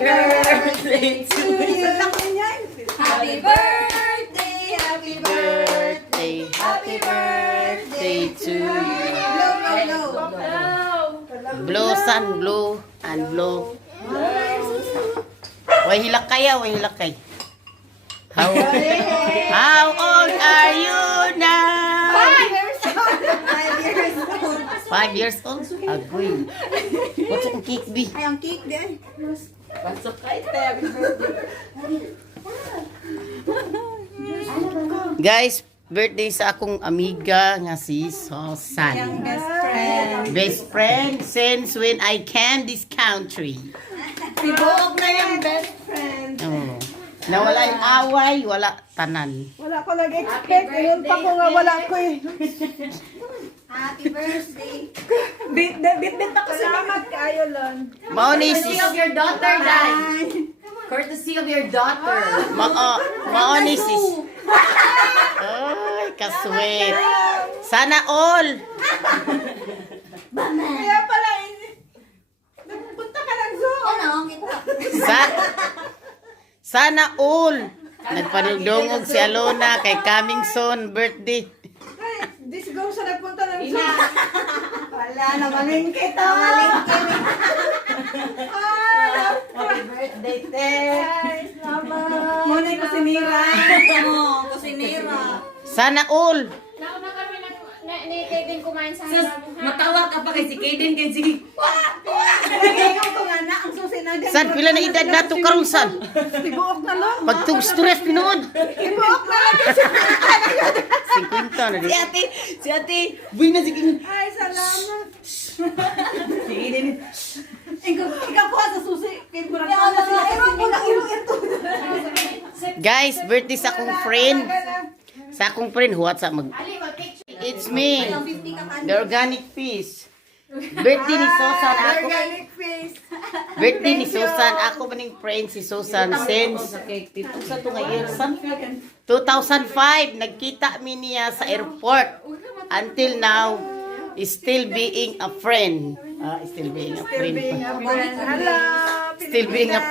birthday to you. Happy birthday, happy birthday, happy birthday to you. Blow, son, blow, and blow. Way hilak kaya, way hilak kay. How old are you now? 5 years old. Agoy. What's ang cake, B? Ay, ang cake din. Pasok kay happy birthday. Guys, birthday sa akong amiga nga si Susan. Yung best friend. Best friend since when I can this country. Sibuok na yung best friend. Oh. Na wala yung away, wala tanan. Wala ko nag-expect. Ngayon pa ko nga wala ko eh. Happy birthday. Bit ako sa mga kayo lang. Maonis Courtesy of your daughter, Dad. Courtesy of your daughter. maonis is. Ay, kaswet. Sana all. Kaya pala, nagpunta ka ng zoo. Ano? Sana all. Nagpanugdungog si Alona kay coming soon birthday. Ay, this go sa nagpunta ng zoo. Wala na, malingkit ah. Happy birthday, Te. Ay, salamat. Muna ko sinira. Oo, kusinira. Sana all. Nauna kami ni Kevin kumain sa Sus, matawa ka pa kay si Kaden kay sige. Nagiging ko nga na, ang susi na din. San pila na edad nato karon san? Tibuok na lang. Pagtug stress pinood. Tibuok na lang. 50 na di. Si ate, buhay na sige. Ay, salamat. Si Kaden. Ikaw po sa susi. Kaya mo na sila. Ewan ko lang ilong ito. Guys, birthday sa akong friend. Sa akong friend, what's up? It's me, the organic fish. Birthday ni Susan, ako. Organic face. Birthday ni Susan, ako maning friend si Susan since sa to nga year, 2005, nagkita mi niya sa airport. Until now, is still being a friend. Still being a friend. Hello, Still being a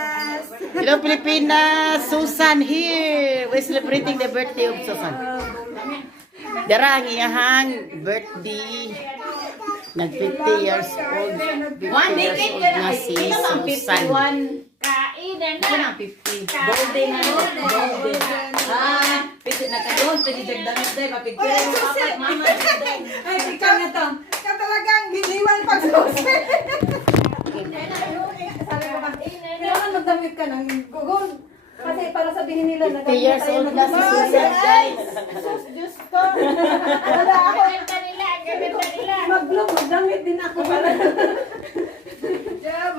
Hello Pilipinas, Susan here. We're celebrating the birthday of Susan. Darang iyahang birthday. Nag 50 years old. 50 years old na si Susan. kainan Ako na. na 50. Golden na. Golden. Pwede na ka doon. Pwede jagdamit din. Mapigpili mo papa at mama. ay, ikaw na to. Ikaw talagang giniwan pag susi. Sabi ko ba, kailangan magdamit ka ng gugol. Kasi para sabihin nila na 50 years old na si Susan, guys. Sus, Diyos ko. Wala ako. Ang ganda nila. Mag-vlog, magdamit din ako para.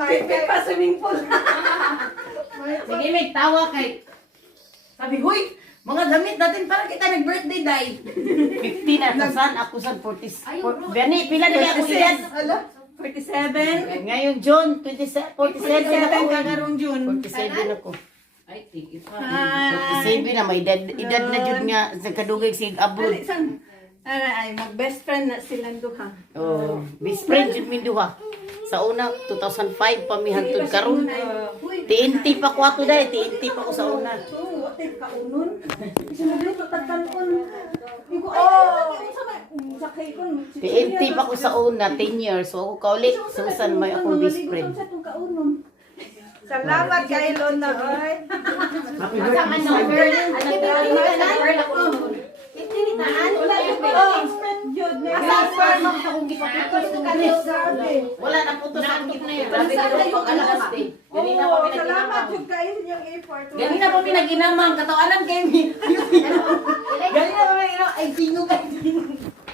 Pipit pa swimming pool. Sige, may tawa kay. Sabi, huy, mga damit natin para kita nag-birthday, day. 50 na Susan, ako sa 40. Bani, pila na ako edad? Ala, 47. Ngayon June 47 ako. Kagarong June. 47 ako. Ay, take it. 47 na may edad na jud nga sa kadugay sig abroad. Ay, mag-best friend na silang duha. Oh, best friend jud min duha. Sa una 2005 pa mi hantod karon. TNT pa ko ato dai, TNT pa ko sa una. Oo, ate, kaunon. Sinagluto tagkanon. Igo, sakay ko. TNT pa ko sa una 10 years. So ako kaulit Susan may akong best friend. Salamat kay Lona, oy. Happy Kasama birthday. number. Number ako. Wala yung friend yun. Wala na puto sa akong na yun. Grabe ka doon yung alas day. Ganina pa Oo, salamat pinaginamang. yung kayo yung effort. Ganina pa pinaginamang. Katawanan kay mi. Ganina pa pinaginamang. Ay, sino ka?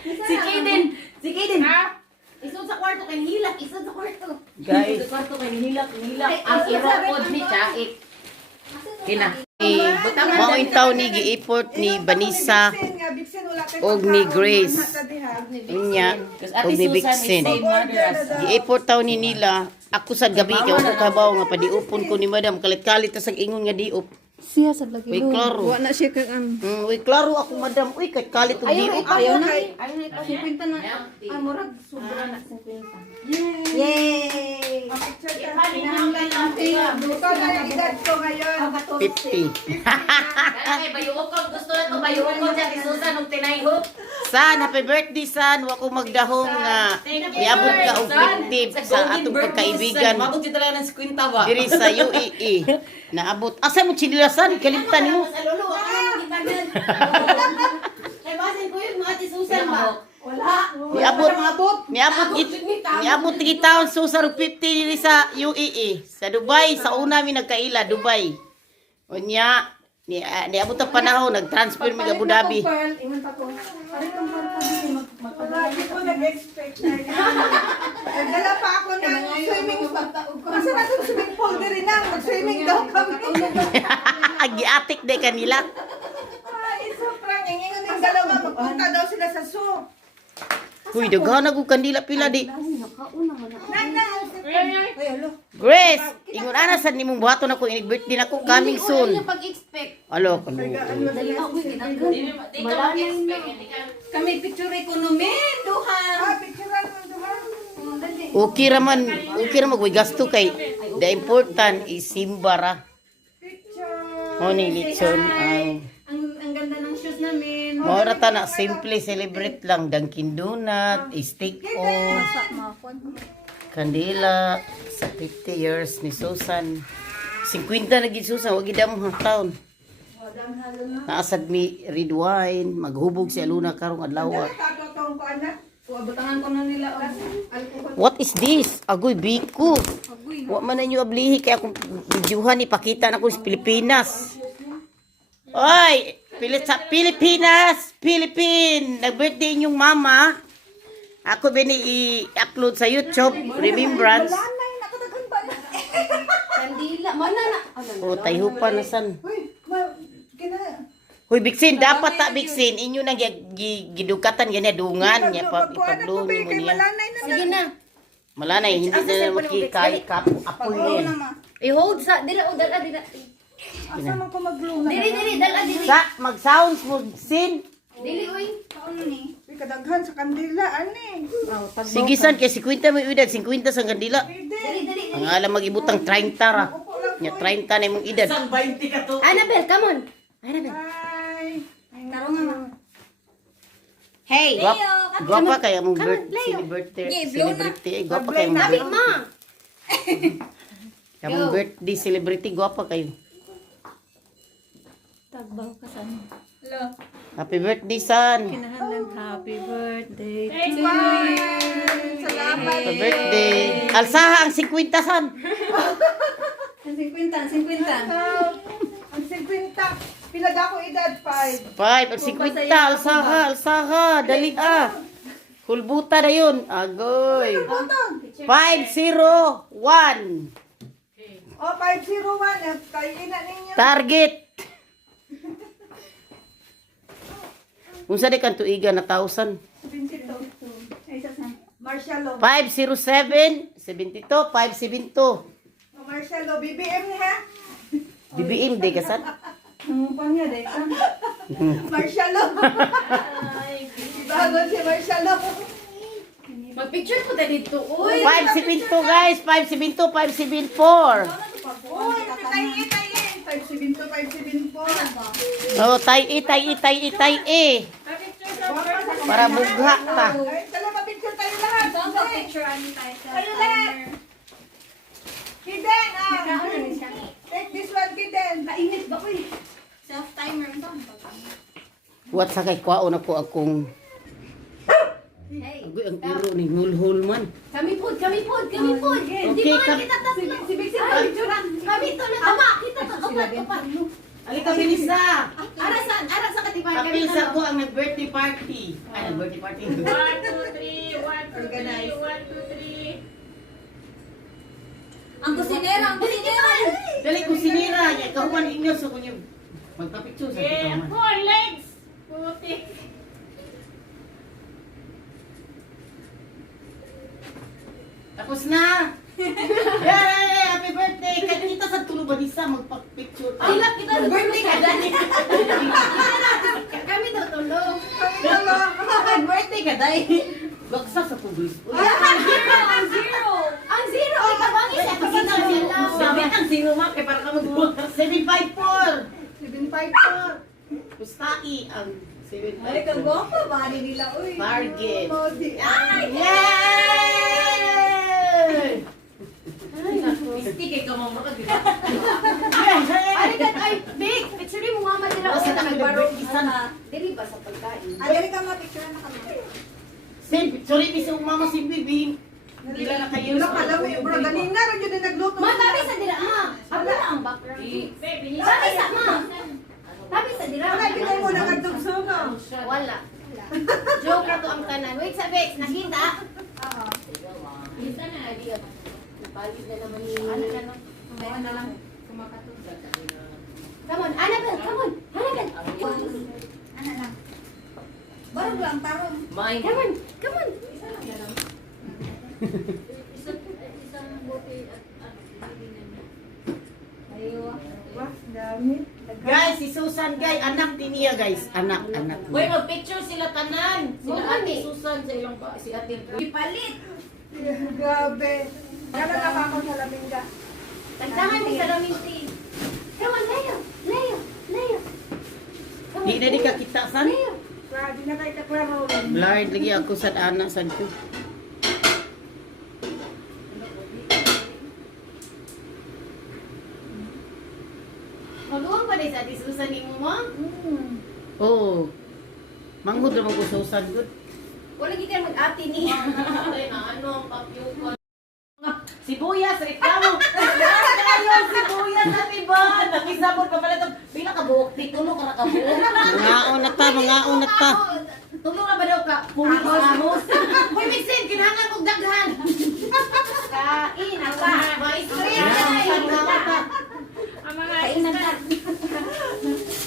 Si Kaden. Si Kaden. Isod sa kwarto kay hilak. Isod sa kwarto. Guys. Isod sa kwarto kay hilak. Hilak. Ang irokod ni Chaik. Kina. Mao intaw ni giiport ni Vanessa og ni Grace. Inya og ni Vixen. Giiport taw ni nila. Ako sa gabi kay ako kabaw nga padiupon ko ni madam kalit-kalit tas ang ingon nga diop. Siya sa lagi. Uy, klaro. Wa na siya kag Uy, klaro ako, madam. Uy, kahit kalit o di. Ayaw na. Ayaw na ito. 50 na. Murag, sobra na 50. Yay! Kinahanglan natin. Buto na yung edad ko ngayon. 50. Kaya bayuon ko. Gusto na ito. Bayuon ko dyan. Isusan ng tinayhop. San, happy birthday, San. Wa ko magdahong niabot ka og 50 sa atong pagkaibigan. Mabot yung talaga ng 50 ba? Diri sa UAE. Naabot. Asa mo chinilasan? Kalimtan mo. Sa lolo. Ako yung gitagan. Kaya basin ko yun mga tisusan ba? Wala. Niabot tigi taon susar og 50 diri sa UAE. Sa Dubai, sa una mi nagkaila Dubai. Unya, niabot ang panahon nag-transfer mi Abu Dhabi. Ingon pa ko. Pare kang Lagi ko nag-expect na yan. Nagdala pa ako ng swimming pool. Kasi natin swimming pool din na. Mag-swimming daw kami. Giatik de kanila. Ay, sobrang ingingan ng dalawa. Magpunta daw sila sa zoo. Huy, daghan ako kandila pila di. Nana! Ay, alo. Grace, ingon ana sad nimong buhaton ako ini birthday nako coming soon. pag-expect. Alo, kalo. Dali ako ginagod. Kami picture ko no men, duha. Picturean mo duha. Okay raman way gasto kay the important is simbara. Picture. Mo ni litson ay. Ang ganda ng shoes namin. Mo ra ta na simple celebrate lang Dunkin Donut, steak on, kandila sa 50 years ni Susan. 50 na gid Susan, wag gid mo taon. Naasad mi red wine, maghubog si Aluna karong adlaw. Tatotong ko anak. Abutangan ko na nila og alcohol. What is this? Agoy biko. Wa man na nyo ablihi kay akong videohan ni pakita na ko sa Pilipinas. Oy, sa Pilipinas, Philippine. Nag-birthday inyong mama. Ako bini i-upload sa YouTube, remembrance. Nanay, nakadagan ba na? Kandila. Mana na. O, tayhupan na san. Uy, kina... Hoy, Biksin, dapat ta Biksin. Inyo nang gidukatan ganyan, dungan. Ipaglo niyo mo niya. Sige na. Malanay, hindi na lang makikay apoy niya. I-hold sa. Dila o dala. Asa man ko magluna? Dili. Dala dili. Mag-sounds mo, Sin. Dili oy. Uy, kadaghan sa kandila, ani. Sige, San, kaya 50 may edad, 50 sa kandila. Dili. Ang alam mag-ibutang 30 ra. Nya 30 na imong edad. Annabelle, come on. Annabelle. Ay. Taro nga. Hey, Guwapa kaya mong celebrity. Guwapa kayo mong Sabi ma. Kamong birthday celebrity. Guwapa kayo. Tagbaw ka sa Happy birthday, son. happy birthday Thank to you. you. Salamat. Happy birthday. Alsaha ang 50, son. ang 50. Ang 50. Pila da ko edad? 5. 5. Ang 50. Alsaha. Dali Kulbuta na yun. Agoy. 501. Oh, 501. Kainin na ninyo. Target. Kung saan kan tuiga na 1,000. 22. Ay, saan? Marshalo. 507. 72. 572. Oh, Marshalo. BBM niya. DBM, di ka, son? Ang pangya, day ka. Marshalo. Bago si Marshalo. Mag-picture po tayo dito. Uy. 572, guys. 572, 574. Uy, tayo-tayo. 572, 574. Oh, tay-e. Para bugha ta. Ay, dalawa picture tayo lahat. Kayo lahat. Kiden, take this one, Kiden. Kainit ba ko eh. Self-timer to. What sa kay kwaon ako akong Agoy, ang iro ni hulhul man. Kami po. Di Okay, ba kita tas si Bixi picturean. Kami to na tama. Kita to upat. Alika bilis na. Ara sa katipan Kapil sa ko ang nag-birthday party. Ay, nag-birthday party. 1, 2, 3. 1, 2, 3. Ang kusinera. Dali ko sinira. Kahuman inyo sa kunyo. Magpapicture sa Yeah, kita man. 4 legs. Puti. Tapos na. Yay! Happy birthday! Kaya kita sa tulo ba isa magpapicture. Ay, lang kita sa birthday ka dahil. Kami daw tulong. Happy birthday ka dahil. Baksa sa puglis. Ang zero. Ang zero. Ay, kabangis. Ay, kabangis sila. Sabi ang zero ma, kaya para ka mag 754. 754. Pustaki ang 754. Ay, kagwapa. Bali nila, uy. Target. Ay, Yay! Ay, naku. Stick eh, kamama ka, di ba? Yay! Ay, God, ay, big. Picture mo mama nila. Basta Sa nag-baro. Dili ba sa pagkain? dali ka ma-picture na kami. Sorry, bisa umama si Bibi. Gila na kayo. Wala ka lang, bro. Ganina, rin yun yung nagluto. Ma, tabi sa dira, ma. Wala ang background. Tabi sa, ma. Tabi sa dira. Wala, pinay mo na kagdugso ka. Wala. Joke na to ang tanan. Wait, sabi, nakita? Kita na, di ba? Napalit na naman ni... Ano na lang? Kumain na lang. Kumakatog. Come on, Annabelle, come on. Annabelle. Ano lang. Barang lang, tarong. Mine. Come on, come on. Isang bote at ayaw. Wah, dami. Guys, si Susan, guys. Anak din niya, guys. Anak. Uy, mag-picture sila tanan. Sila Okay. ate Susan sa ilang si ate. Ipalit. Grabe. Kala na pa ako sa Laminga. Tagtangan mo sa laminti. Come on, Leo. Leo. Leo. Come on, Di na di ka kita, san? Leo. Grabe na kayo kaklaro. Blurred lagi ako sa anak, san ko. Maluwang pa din sa ati Susan ni mo, ma? Oo. Manghod naman ko Susan, good. Wala gikan mag-ati ni. Ay, na ano ang papyukan. Sibuyas, reklamo. Ayun, sibuyas na diba? Nakisabot pa pala ito. Pila ka buhok, titulo ka na ka buhok. Mga unat ta. Tulong na ba daw ka? Amos. Hoy, Mixin, kinahangan kong daghan. Kain, apa? Maistorya ka. Ang mga Kainan ka.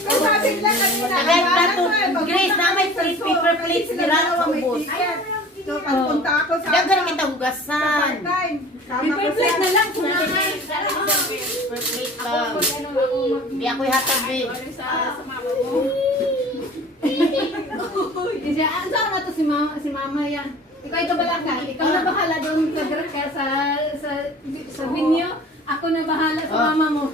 Kung sabi lang kanina. Tagay na to. Grace, na may plate, paper plates, nirano ang bus. So, pagpunta ako sa... Dagan kita hugasan. part-time. Paper plate na lang. Paper plate lang. Di ako'y hatabi. sa mama mo. Ang saan mo to si mama yan? Ikaw ito bala ka? Ikaw na bahala doon sa binyo. Ako na bahala sa mama mo.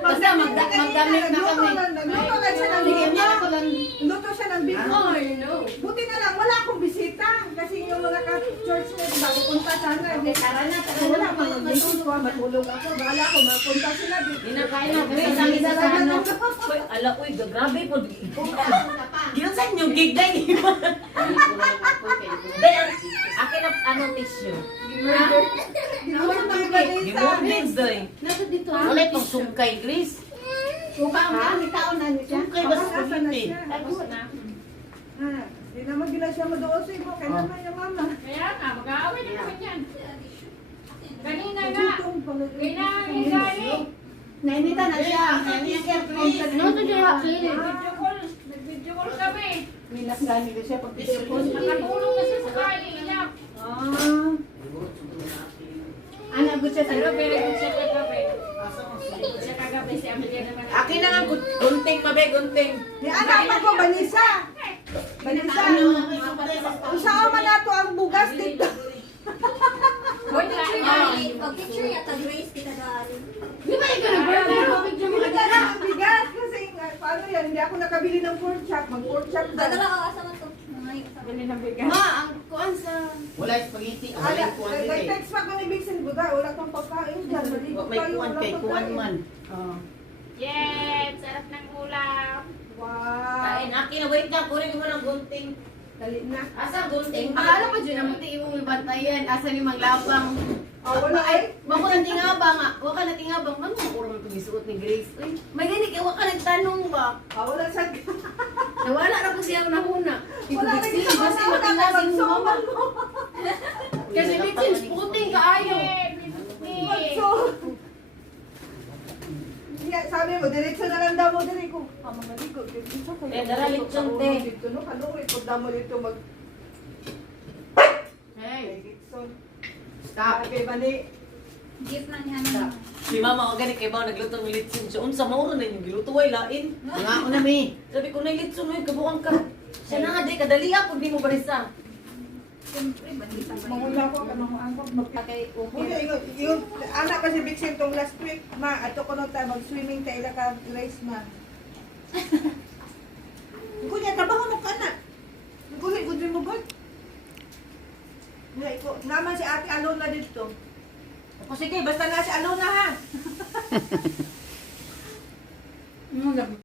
Basta magdamit na kami. Nagluto lang siya ng Sige, biko. ako lang. Luto siya ng biko. Oh, you know. Buti na lang, wala akong bisita. Kasi yung mga ka-church na bago punta sana. Okay, tara na. Wala akong mag-bisita. Matulog ako. Bahala ko, mapunta sila dito. Dinakain na. Grace, ang isa sa ano. Uy, ala, uy, grabe po. Yun sa inyo, gig na Akin na, anong tissue? Gimornings doy. Nasa dito ha? Wala itong sungkay, Grace. Mukha ang dami taon na niya siya. Sungkay ba sa Asa na pagpipin? siya? Tapos na. Hindi naman gila siya madoon sa imo. Kaya naman yung mama. Kaya nga, mag-aaway na naman yan. Kanina nga. Tutong pala. Kinahingali. Nainita na siya. No, to siya. Nag-video call kami. Minas gani ko siya pag video call. Nakatulong na siya sa kali niya. Ano, good siya sa Pero very good siya kagabi. Good siya kagabi si Amelia naman. Akin na nga, gunting pa be, gunting. Ni anak pa ko, Banisa. Banisa. Usaw man nato ang bugas dito. Hoy, kain. Pag-picture yata, Grace, kita daan. Di ba ikaw nag-burger? Picture mo Hindi ka na ang bigas kasi paano yan, hindi ako nakabili ng pork chop. Mag-pork chop Dadala na. ka kasama to. Bili ng bigas. Ma, ang kuan sa... Wala yung spaghetti, wala Ala, yung kuwan din eh. nag-text pa ko ni Bixen Buda, wala kang pagkain dyan. Maligo May tayo, kuwan wala kay kuwan pagkain. man. Yes, sarap ng ulam. Wow. Kain, akin na, wait lang, kunin mo ng gunting. Dali na. Asa gunting? Akala pa dyan naman tayo imong ibantayan. Asa ni Maglabang. Oh, wala ay. Wako na tingabang. Waka na tingabang. Ano mo kurang ito gisuot ni Grace? Uy, may gani kay waka nagtanong ba? Wala sa... Nawala na po siya nahuna. Wala na Kasi dito. basta Wala na matinasing mo mama. magsuman mo. Kasi bitin, puting kaayo. Magso. Yeah, sabi mo, diretso na lang daw mo diri ko. Maligo. Diretso ko. Eh, dara lechon, te. Dito no, kaluwi. Pag damo dito mag... Hey, Dixon. stop. Sabi ba ni... Gift na niya. Si mama, o gani kay ba, nagluto ng litson. So, unsa mauro na yung giluto, ay lain. Nga una mi. Sabi ko na yung litson, ay kabuang ka. Siya na nga, di, kadali ako, di mo barisa. Siyempre, balita ba yun? Mangula ko ka mga angkop. Kay Okay, yung anak pa si Big Sim tong last week, ma, ato ko nung tayo mag-swimming tayo ila ka race, ma. Kunya, trabaho mo ka na. Kunya, good mo ba? Naman si ate Alona dito. O sige, basta na si Alona ha.